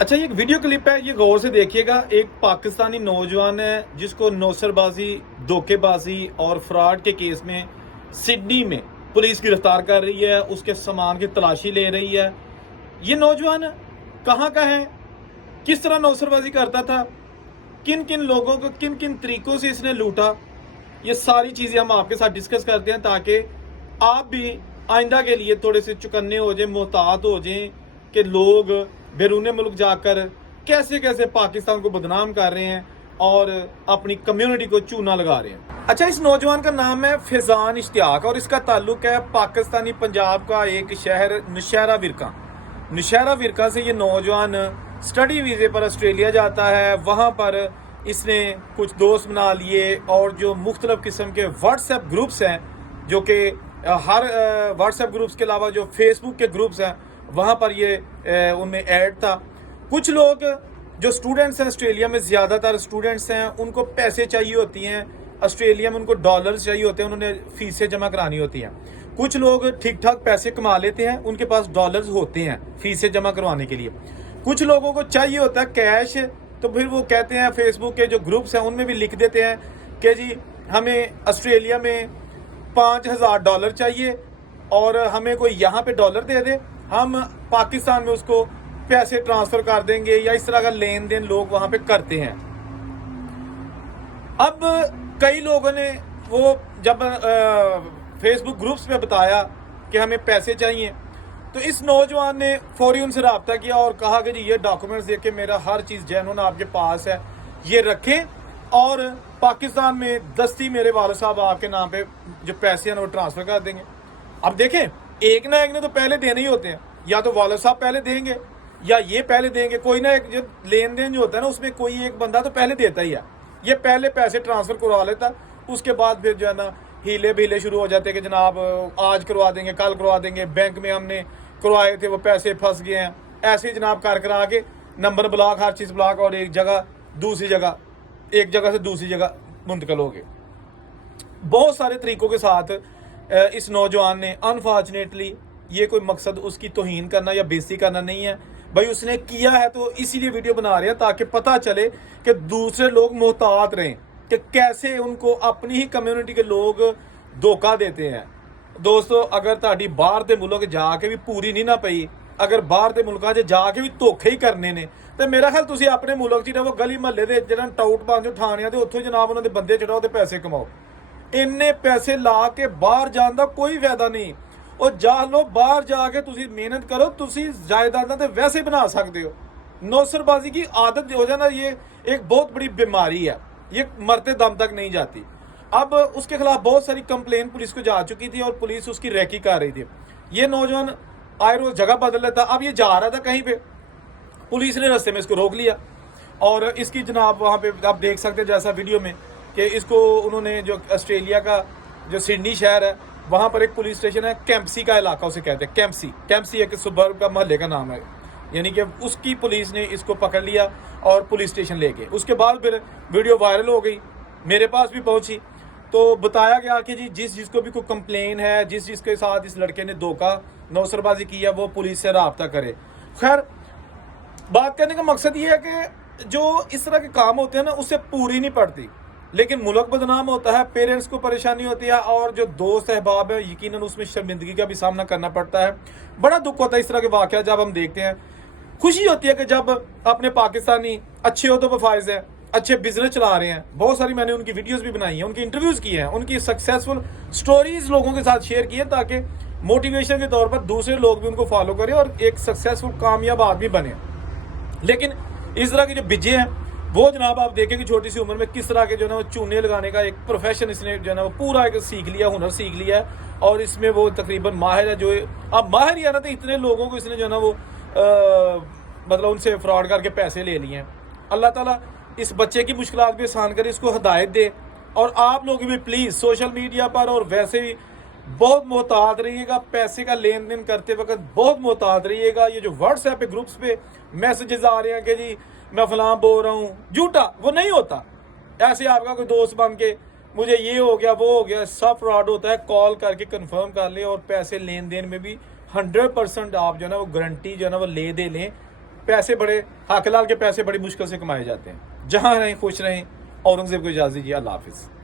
अच्छा, ये एक वीडियो क्लिप है, ये गौर से देखिएगा। एक पाकिस्तानी नौजवान है जिसको नौसरबाजी, धोखेबाजी और फ्रॉड के केस में सिडनी में पुलिस गिरफ्तार कर रही है, उसके सामान की तलाशी ले रही है। ये नौजवान कहाँ का है, किस तरह नौसरबाजी करता था, किन किन लोगों को किन किन तरीकों से इसने लूटा, ये सारी चीज़ें हम आपके साथ डिस्कस करते हैं ताकि आप भी आइंदा के लिए थोड़े से चौकन्ने हो जाएं, मोहतात हो जाएं कि लोग बैरून मुल्क जाकर कैसे कैसे पाकिस्तान को बदनाम कर रहे हैं और अपनी कम्युनिटी को चूना लगा रहे हैं। अच्छा, इस नौजवान का नाम है फैजान इश्तियाक और इसका ताल्लुक है पाकिस्तानी पंजाब का एक शहर नौशहरा विरका। नौशहरा विरका से ये नौजवान स्टडी वीज़े पर ऑस्ट्रेलिया जाता है। वहाँ पर इसने कुछ दोस्त बना लिए और जो मुख्तलिफ किस्म के व्हाट्सएप ग्रुप्स हैं, जो कि हर व्हाट्सएप ग्रुप्स के अलावा जो फेसबुक के ग्रुप्स हैं वहाँ पर ये उनमें ऐड था। कुछ लोग जो स्टूडेंट्स हैं, ऑस्ट्रेलिया में ज़्यादातर स्टूडेंट्स हैं, उनको पैसे चाहिए होती हैं, ऑस्ट्रेलिया में उनको डॉलर्स चाहिए होते हैं, उन्होंने फीसें जमा करानी होती हैं। कुछ लोग ठीक ठाक पैसे कमा लेते हैं, उनके पास डॉलर्स होते हैं फीसें जमा करवाने के लिए। कुछ लोगों को चाहिए होता है कैश, तो फिर वो कहते हैं फेसबुक के जो ग्रुप्स हैं उनमें भी लिख देते हैं कि जी हमें ऑस्ट्रेलिया में $5,000 चाहिए और हमें कोई यहाँ पे डॉलर दे दे, हम पाकिस्तान में उसको पैसे ट्रांसफर कर देंगे, या इस तरह का लेन देन लोग वहां पे करते हैं। अब कई लोगों ने वो जब फेसबुक ग्रुप्स पे बताया कि हमें पैसे चाहिए, तो इस नौजवान ने फौरी उनसे रब्ता किया और कहा कि जी ये डॉक्यूमेंट्स देख के मेरा हर चीज़ जेन्युइन आपके पास है, ये रखें और पाकिस्तान में दस्ती मेरे वाले साहब आपके नाम पे जो पैसे हैं वो ट्रांसफ़र कर देंगे। अब देखें, एक ना एक ने तो पहले देने ही होते हैं, या तो वाले साहब पहले देंगे या ये पहले देंगे। कोई ना एक जो लेन देन जो होता है ना, उसमें कोई एक बंदा तो पहले देता ही है। ये पहले पैसे ट्रांसफ़र करवा लेता, उसके बाद फिर जो है ना हीले भीले शुरू हो जाते कि जनाब आज करवा देंगे, कल करवा देंगे, बैंक में हमने करवाए थे वो पैसे फंस गए हैं, ऐसे जनाब कर करा के नंबर ब्लॉक, हर चीज़ ब्लॉक, और एक जगह दूसरी जगह, एक जगह से दूसरी जगह मुंतकिल हो गए। बहुत सारे तरीकों के साथ इस नौजवान ने, अनफॉर्चुनेटली, ये कोई मकसद उसकी तौहीन करना या बेइज्जती करना नहीं है भाई, उसने किया है तो इसीलिए वीडियो बना रहे हैं ताकि पता चले कि दूसरे लोग मोहतात रहें कि कैसे उनको अपनी ही कम्युनिटी के लोग धोखा देते हैं। दोस्तों, अगर ताड़ी बाहर के मुल्क जाके भी पूरी नहीं ना पई, अगर बाहर के मुल्कों से जाके भी धोखे ही करने ने, तो मेरा ख्याल तुसीं अपने मुल्क 'ਚ रहो, गली महल्ले दे जिहड़ा टाउट बन ठाणियां ते उत्थों जनाब उन्हां दे बंदे चढ़ाओ ते पैसे कमाओ। इन्ने पैसे ला के बाहर जाने का कोई फायदा नहीं। और जा लो बाहर जाके तुसी मेहनत करो, तुसी जायदादां ते वैसे बना सकते हो। नौसरबाजी की आदत हो जाना ये एक बहुत बड़ी बीमारी है, ये मरते दम तक नहीं जाती। अब उसके खिलाफ बहुत सारी कंप्लेन पुलिस को जा चुकी थी और पुलिस उसकी रैकी कर रही थी। ये नौजवान आए रोज जगह बदल लेता। अब ये जा रहा था कहीं पे, पुलिस ने रास्ते में इसको रोक लिया और इसकी जनाब वहाँ पे आप देख सकते हैं जैसा वीडियो में कि इसको उन्होंने, जो ऑस्ट्रेलिया का जो सिडनी शहर है वहाँ पर एक पुलिस स्टेशन है, कैंपसी का इलाका उसे कहते हैं, कैंपसी एक सुबर्ब का मोहल्ले का नाम है, यानी कि उसकी पुलिस ने इसको पकड़ लिया और पुलिस स्टेशन ले गए। उसके बाद फिर वीडियो वायरल हो गई, मेरे पास भी पहुंची, तो बताया गया कि जी जिसको भी कोई कंप्लेन है, जिसके साथ इस लड़के ने धोखा नौसरबाजी की है, वो पुलिस से रब्ता करे। खैर, बात करने का मकसद ये है कि जो इस तरह के काम होते हैं ना, उससे पूरी नहीं पड़ती, लेकिन मुल्क बदनाम होता है, पेरेंट्स को परेशानी होती है और जो दोस्त अहबाब है यकीनन उसमें शर्मिंदगी का भी सामना करना पड़ता है। बड़ा दुख होता है इस तरह के वाक़या जब हम देखते हैं। खुशी होती है कि जब अपने पाकिस्तानी अच्छे हो तो वो फायज है, अच्छे बिजनेस चला रहे हैं। बहुत सारी मैंने उनकी वीडियोस भी बनाई हैं, उनकी इंटरव्यूज़ किए हैं, उनकी सक्सेसफुल स्टोरीज लोगों के साथ शेयर की है ताकि मोटिवेशन के तौर पर दूसरे लोग भी उनको फॉलो करें और एक सक्सेसफुल कामयाब आदमी बने। लेकिन इस तरह के जो बिज्जे हैं वो जनाब आप देखें कि छोटी सी उम्र में किस तरह के जो है ना वो चूने लगाने का एक प्रोफेशन इसने जो है ना वो पूरा एक सीख लिया, हुनर सीख लिया है और इसमें वो तकरीबन माहिर है। जो अब माहिर ही है ना, तो इतने लोगों को इसने जो है ना वो मतलब उनसे फ्रॉड करके पैसे ले लिए हैं। अल्लाह ताला इस बच्चे की मुश्किलात भी आसान करे, इसको हिदायत दे। और आप लोग भी प्लीज़ सोशल मीडिया पर और वैसे भी बहुत मोहतात रहिएगा, पैसे का लेन देन करते वक्त बहुत मोहतात रहिएगा। ये जो व्हाट्सएप पे ग्रुप्स पे मैसेजेस आ रहे हैं कि जी मैं फलां बोल रहा हूँ, झूठा, वो नहीं होता। ऐसे आपका कोई दोस्त बन के मुझे ये हो गया वो हो गया, सब फ्रॉड होता है। कॉल करके कंफर्म कर लें और पैसे लेन देन में भी 100% आप जो है ना वो गारंटी जो है ना वो ले दे लें, पैसे बड़े हक हलाल के पैसे बड़ी मुश्किल से कमाए जाते हैं। जहां रहें खुश रहें। औरंगजेब को इजाजत दीजिए। अल्लाह हाफिज़।